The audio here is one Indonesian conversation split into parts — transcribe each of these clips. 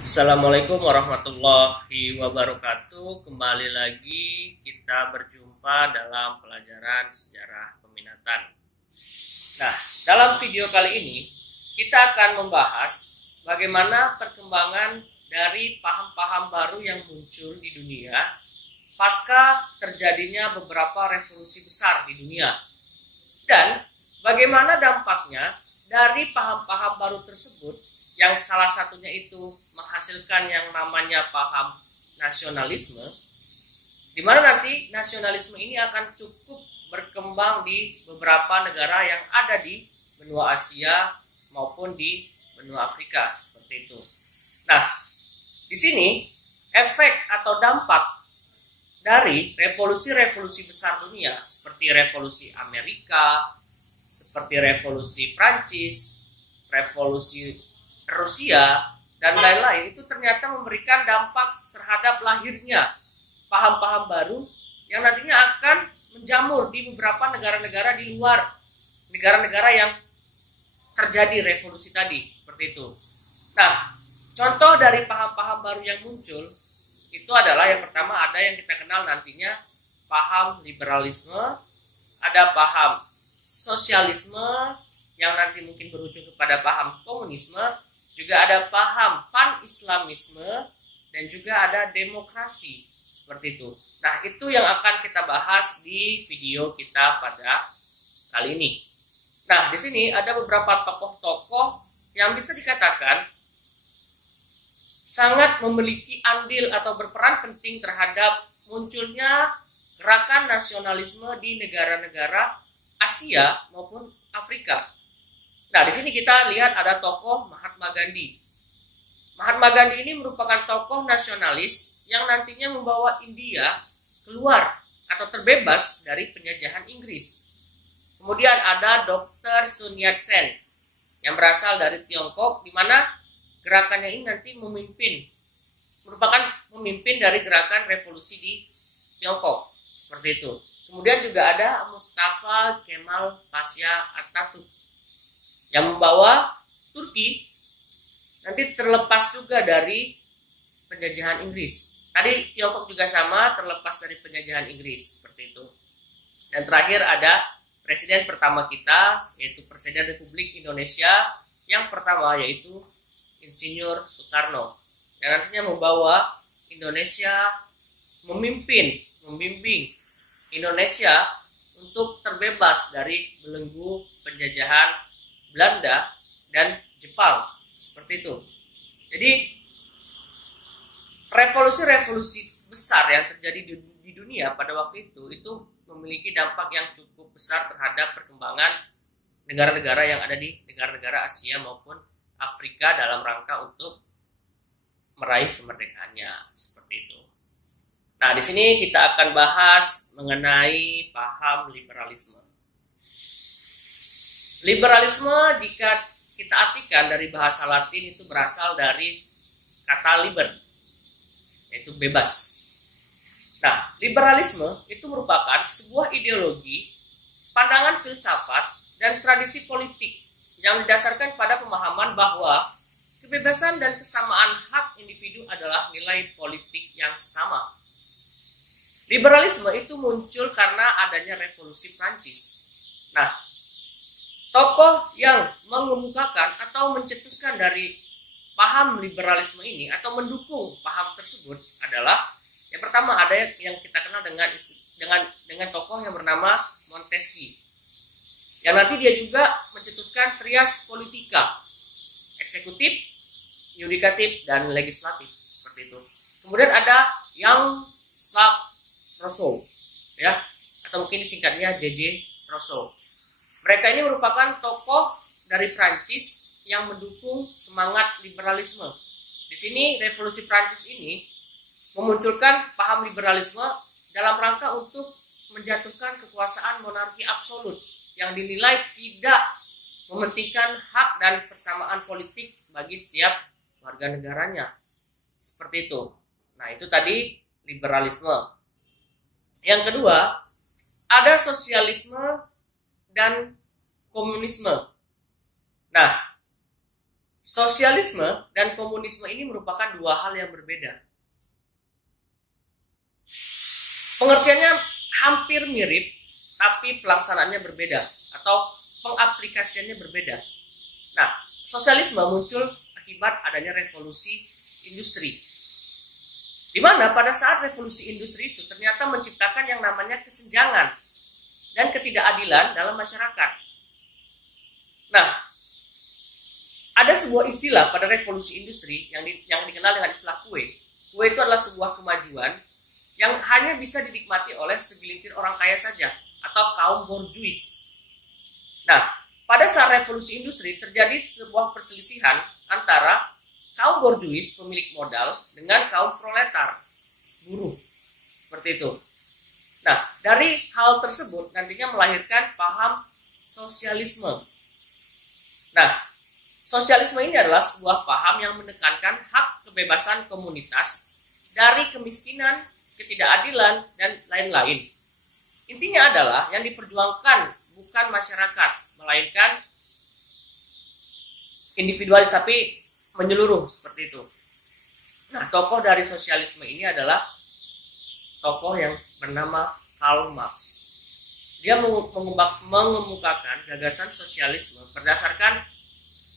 Assalamualaikum warahmatullahi wabarakatuh. Kembali lagi kita berjumpa dalam pelajaran sejarah peminatan. Nah, dalam video kali ini kita akan membahas bagaimana perkembangan dari paham-paham baru yang muncul di dunia pasca terjadinya beberapa revolusi besar di dunia. Dan bagaimana dampaknya dari paham-paham baru tersebut, yang salah satunya itu menghasilkan yang namanya paham nasionalisme, di mana nanti nasionalisme ini akan cukup berkembang di beberapa negara yang ada di benua Asia maupun di benua Afrika, seperti itu. Nah, di sini efek atau dampak dari revolusi-revolusi besar dunia seperti revolusi Amerika, seperti revolusi Prancis, revolusi Rusia, dan lain-lain itu ternyata memberikan dampak terhadap lahirnya paham-paham baru yang nantinya akan menjamur di beberapa negara-negara di luar negara-negara yang terjadi revolusi tadi, seperti itu. Nah, contoh dari paham-paham baru yang muncul itu adalah yang pertama ada yang kita kenal nantinya paham liberalisme, ada paham sosialisme yang nanti mungkin berujung kepada paham komunisme, juga ada paham pan-islamisme, dan juga ada demokrasi, seperti itu. Nah, itu yang akan kita bahas di video kita pada kali ini. Nah, di sini ada beberapa tokoh-tokoh yang bisa dikatakan sangat memiliki andil atau berperan penting terhadap munculnya gerakan nasionalisme di negara-negara Asia maupun Afrika. Nah, di sini kita lihat ada tokoh Mahatma Gandhi. Mahatma Gandhi ini merupakan tokoh nasionalis yang nantinya membawa India keluar atau terbebas dari penjajahan Inggris. Kemudian ada Dr. Sun Yat-sen yang berasal dari Tiongkok, di mana gerakannya ini nanti merupakan pemimpin dari gerakan revolusi di Tiongkok, seperti itu. Kemudian juga ada Mustafa Kemal Pasha Atatürk yang membawa Turki nanti terlepas juga dari penjajahan Inggris. Tadi Tiongkok juga sama, terlepas dari penjajahan Inggris, seperti itu. Dan terakhir ada presiden pertama kita, yaitu Presiden Republik Indonesia yang pertama, yaitu Insinyur Soekarno, yang nantinya membawa Indonesia membimbing Indonesia untuk terbebas dari belenggu penjajahan Belanda dan Jepang, seperti itu. Jadi revolusi-revolusi besar yang terjadi di dunia pada waktu itu memiliki dampak yang cukup besar terhadap perkembangan negara-negara yang ada di negara-negara Asia maupun Afrika dalam rangka untuk meraih kemerdekaannya, seperti itu. Nah, di sini kita akan bahas mengenai paham liberalisme. Liberalisme jika kita artikan dari bahasa Latin itu berasal dari kata liber, yaitu bebas. Nah, liberalisme itu merupakan sebuah ideologi, pandangan filsafat, dan tradisi politik yang didasarkan pada pemahaman bahwa kebebasan dan kesamaan hak individu adalah nilai politik yang sama. Liberalisme itu muncul karena adanya revolusi Prancis. Nah, tokoh yang mengemukakan atau mencetuskan dari paham liberalisme ini atau mendukung paham tersebut adalah yang pertama ada yang kita kenal dengan tokoh yang bernama Montesquieu, yang nanti dia juga mencetuskan trias politika, eksekutif, yudikatif, dan legislatif, seperti itu. Kemudian ada Jean-Jacques Rousseau, ya, atau mungkin singkatnya J.J. Rousseau. Mereka ini merupakan tokoh dari Prancis yang mendukung semangat liberalisme. Di sini revolusi Prancis ini memunculkan paham liberalisme dalam rangka untuk menjatuhkan kekuasaan monarki absolut yang dinilai tidak mementingkan hak dan persamaan politik bagi setiap warga negaranya. Seperti itu. Nah, itu tadi liberalisme. Yang kedua, ada sosialisme dan komunisme. Nah, Sosialisme dan komunisme ini merupakan dua hal yang berbeda. Pengertiannya hampir mirip, tapi pelaksanaannya berbeda atau pengaplikasiannya berbeda. Nah, sosialisme muncul akibat adanya revolusi industri. Di mana pada saat revolusi industri itu ternyata menciptakan yang namanya kesenjangan dan ketidakadilan dalam masyarakat. Nah, ada sebuah istilah pada revolusi industri yang dikenal dengan istilah kue. Kue itu adalah sebuah kemajuan yang hanya bisa dinikmati oleh segelintir orang kaya saja atau kaum borjuis. Nah, pada saat revolusi industri terjadi sebuah perselisihan antara kaum borjuis pemilik modal dengan kaum proletar, buruh. Seperti itu. Nah, dari hal tersebut nantinya melahirkan paham sosialisme. Nah, sosialisme ini adalah sebuah paham yang menekankan hak kebebasan komunitas dari kemiskinan, ketidakadilan, dan lain-lain. Intinya adalah yang diperjuangkan bukan masyarakat, melainkan individualis, tapi menyeluruh seperti itu. Nah, tokoh dari sosialisme ini adalah tokoh yang bernama Karl Marx. Dia mengemukakan gagasan sosialisme berdasarkan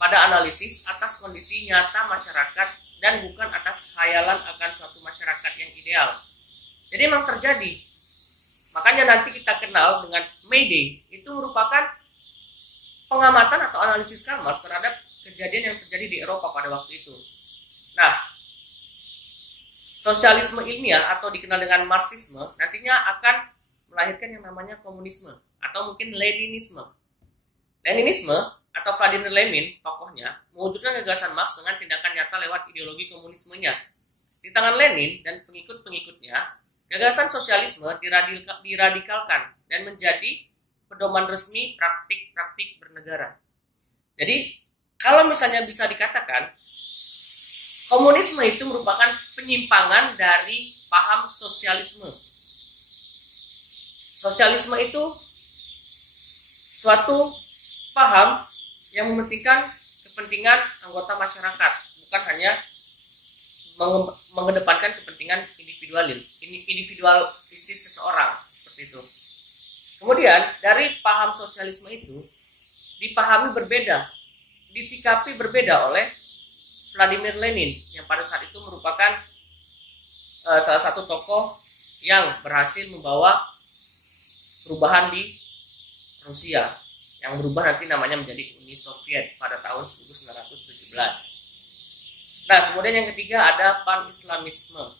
pada analisis atas kondisi nyata masyarakat dan bukan atas khayalan akan suatu masyarakat yang ideal. Jadi memang terjadi. Makanya nanti kita kenal dengan May Day. Itu merupakan pengamatan atau analisis Karl Marx terhadap kejadian yang terjadi di Eropa pada waktu itu. Nah, sosialisme ilmiah atau dikenal dengan Marxisme nantinya akan melahirkan yang namanya komunisme atau mungkin Leninisme. Leninisme atau Vladimir Lenin, tokohnya, mewujudkan gagasan Marx dengan tindakan nyata lewat ideologi komunismenya. Di tangan Lenin dan pengikut-pengikutnya, gagasan sosialisme diradikalkan dan menjadi pedoman resmi praktik-praktik bernegara. Jadi, kalau misalnya bisa dikatakan, komunisme itu merupakan penyimpangan dari paham sosialisme. Sosialisme itu suatu paham yang mementingkan kepentingan anggota masyarakat, bukan hanya mengedepankan kepentingan individualistis seseorang, seperti itu. Kemudian dari paham sosialisme itu dipahami berbeda, disikapi berbeda oleh Vladimir Lenin yang pada saat itu merupakan salah satu tokoh yang berhasil membawa perubahan di Rusia, yang berubah nanti namanya menjadi Uni Soviet pada tahun 1917. Nah, kemudian yang ketiga ada Pan-Islamisme.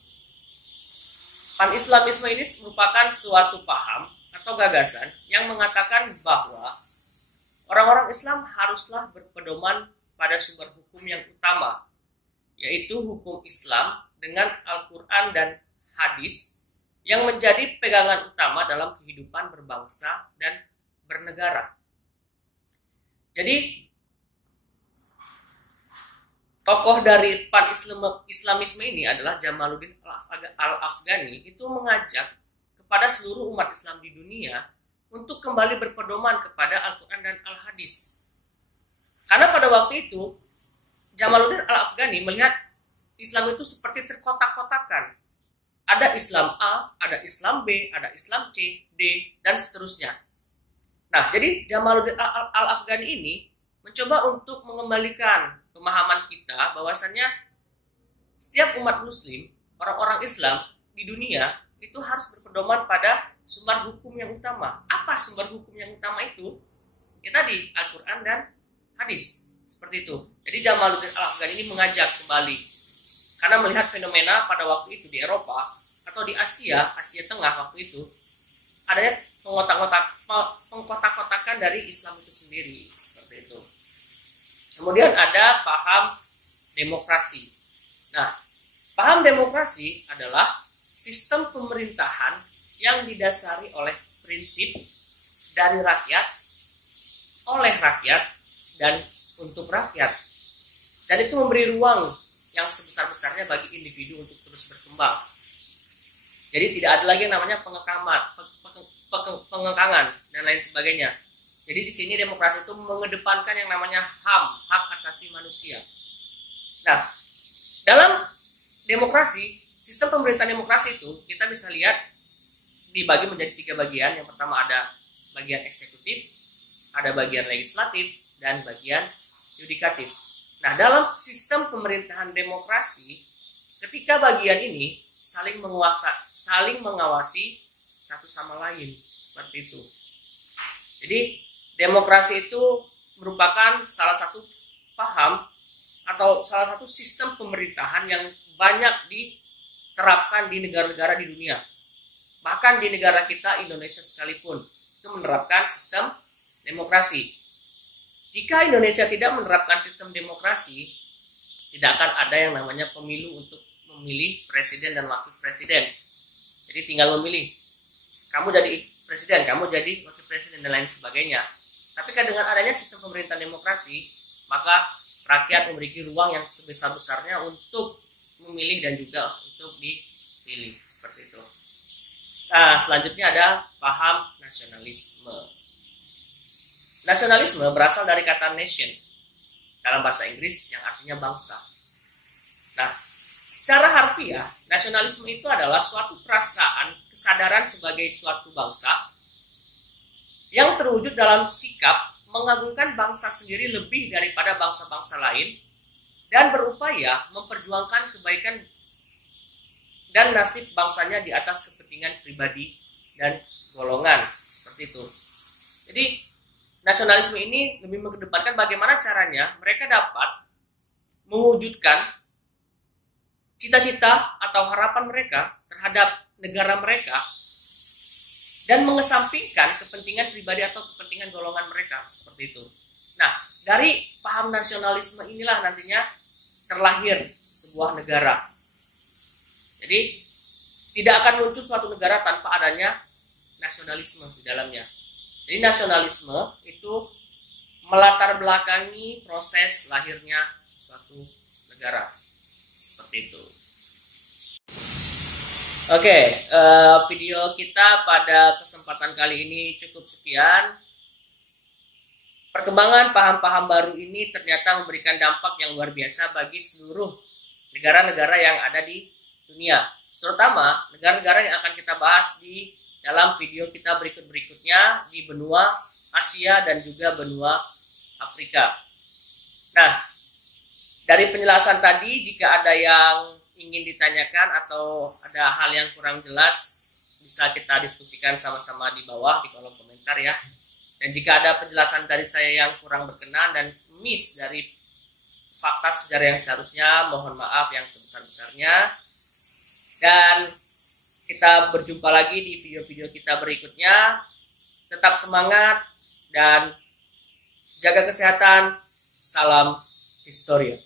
Pan-Islamisme ini merupakan suatu paham atau gagasan yang mengatakan bahwa orang-orang Islam haruslah berpedoman pada sumber hukum yang utama, yaitu hukum Islam dengan Al-Quran dan hadis yang menjadi pegangan utama dalam kehidupan berbangsa dan bernegara. Jadi, tokoh dari Pan-Islamisme ini adalah Jamaluddin Al-Afghani. Itu mengajak kepada seluruh umat Islam di dunia untuk kembali berpedoman kepada Al-Quran dan Al-Hadis. Karena pada waktu itu, Jamaluddin Al-Afghani melihat Islam itu seperti terkotak-kotakan. Ada Islam A, ada Islam B, ada Islam C, D, dan seterusnya. Nah, jadi Jamaluddin Al-Afghani ini mencoba untuk mengembalikan pemahaman kita bahwasannya setiap umat muslim, orang-orang Islam di dunia itu harus berpedoman pada sumber hukum yang utama. Apa sumber hukum yang utama itu? Ya tadi, Al-Quran dan hadis. Seperti itu. Jadi Jamaluddin Al-Afghani ini mengajak kembali. Karena melihat fenomena pada waktu itu di Eropa atau di Asia Tengah waktu itu, adanya pengkotak-kotakan dari Islam itu sendiri. Seperti itu. Kemudian ada paham demokrasi. Nah, paham demokrasi adalah sistem pemerintahan yang didasari oleh prinsip dari rakyat, oleh rakyat, dan untuk rakyat. Dan itu memberi ruang yang sebesar-besarnya bagi individu untuk terus berkembang. Jadi tidak ada lagi yang namanya pengekangan, dan lain sebagainya. Jadi di sini demokrasi itu mengedepankan yang namanya HAM, hak asasi manusia. Nah, dalam demokrasi, sistem pemerintahan demokrasi itu kita bisa lihat dibagi menjadi 3 bagian. Yang pertama ada bagian eksekutif, ada bagian legislatif, dan bagian yudikatif. Nah, dalam sistem pemerintahan demokrasi, ketika bagian ini saling mengawasi satu sama lain, seperti itu. Jadi, demokrasi itu merupakan salah satu paham atau salah satu sistem pemerintahan yang banyak diterapkan di negara-negara di dunia. Bahkan di negara kita, Indonesia sekalipun, itu menerapkan sistem demokrasi. Jika Indonesia tidak menerapkan sistem demokrasi, tidak akan ada yang namanya pemilu untuk memilih presiden dan wakil presiden. Jadi tinggal memilih. Kamu jadi presiden, kamu jadi wakil presiden, dan lain sebagainya. Tapi kan dengan adanya sistem pemerintahan demokrasi, maka rakyat memiliki ruang yang sebesar-besarnya untuk memilih dan juga untuk dipilih. Seperti itu. Nah, selanjutnya ada paham nasionalisme. Nasionalisme berasal dari kata nation dalam bahasa Inggris yang artinya bangsa. Nah, secara harfiah, nasionalisme itu adalah suatu perasaan kesadaran sebagai suatu bangsa yang terwujud dalam sikap mengagungkan bangsa sendiri lebih daripada bangsa-bangsa lain dan berupaya memperjuangkan kebaikan dan nasib bangsanya di atas kepentingan pribadi dan golongan. Seperti itu. Jadi, nasionalisme ini lebih mengedepankan bagaimana caranya mereka dapat mewujudkan cita-cita atau harapan mereka terhadap negara mereka dan mengesampingkan kepentingan pribadi atau kepentingan golongan mereka, seperti itu. Nah, dari paham nasionalisme inilah nantinya terlahir sebuah negara. Jadi, tidak akan muncul suatu negara tanpa adanya nasionalisme di dalamnya. Jadi nasionalisme itu melatar belakangi proses lahirnya suatu negara. Seperti itu. Oke, video kita pada kesempatan kali ini cukup sekian. Perkembangan paham-paham baru ini ternyata memberikan dampak yang luar biasa bagi seluruh negara-negara yang ada di dunia. Terutama negara-negara yang akan kita bahas di dalam video kita berikutnya di benua Asia dan juga benua Afrika. Nah, dari penjelasan tadi, jika ada yang ingin ditanyakan atau ada hal yang kurang jelas, bisa kita diskusikan sama-sama di bawah, di kolom komentar ya. Dan jika ada penjelasan dari saya yang kurang berkenan dan miss dari fakta sejarah yang seharusnya, mohon maaf yang sebesar-besarnya. Dan kita berjumpa lagi di video-video kita berikutnya. Tetap semangat dan jaga kesehatan. Salam Historia.